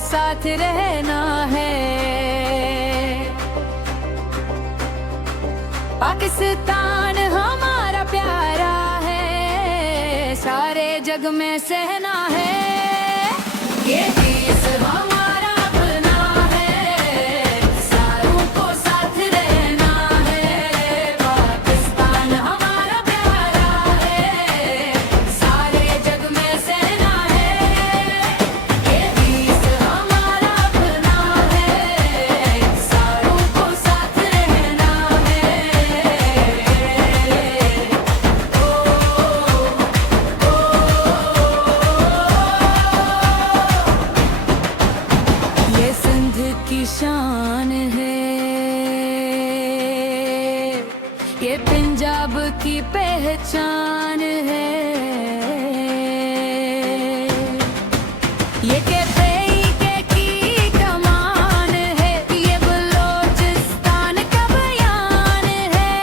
साथ रहना है। पाकिस्तान हमारा प्यारा है, सारे जग में सहना है। ये देश हमारा अपना है, सारों को साथ रहना है। पाकिस्तान हमारा प्यारा है, सारे जग में सहना है। ये देश हमारा अपना है, सारों को साथ रहना है। ये सिंध की शान है, ये पंजाब की पहचान है। ये कैफे की कमान है, ये बलोचिस्तान का बयान है।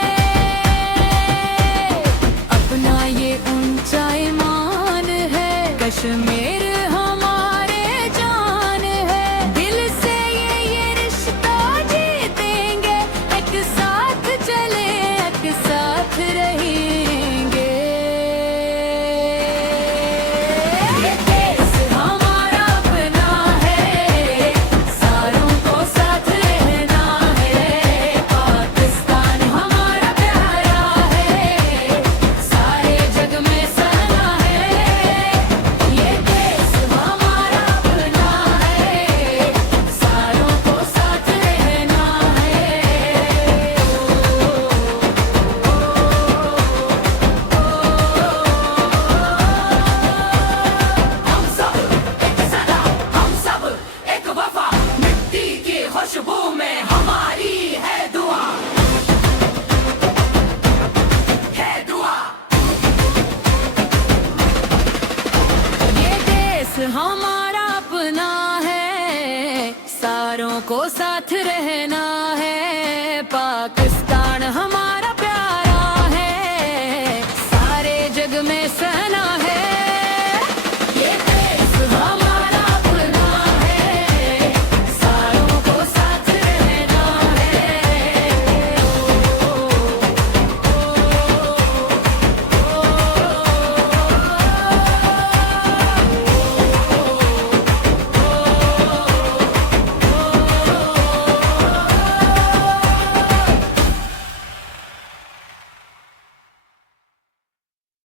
अपना ये ऊंचा ईमान है, कश्मीर हमारे जान है। दिल से ये रिश्ता जीतेंगे, एक साथ चले एक साथ रहेंगे। ये देश हमारा अपना है, सारों को साथ रहना है। पाकिस्तान हमारा प्यारा है, सारे जग में सहना है। ये देश हमारा अपना है, सारों को साथ रहना है। हम सब एक सदा, हम सब एक वफा, मिट्टी की खुशबू में हमारी है दुआ, है दुआ। ये देश हमारा अपना है, सारों को साथ रहना है। पाकिस्तान हमारा प्यारा है, सारे जग में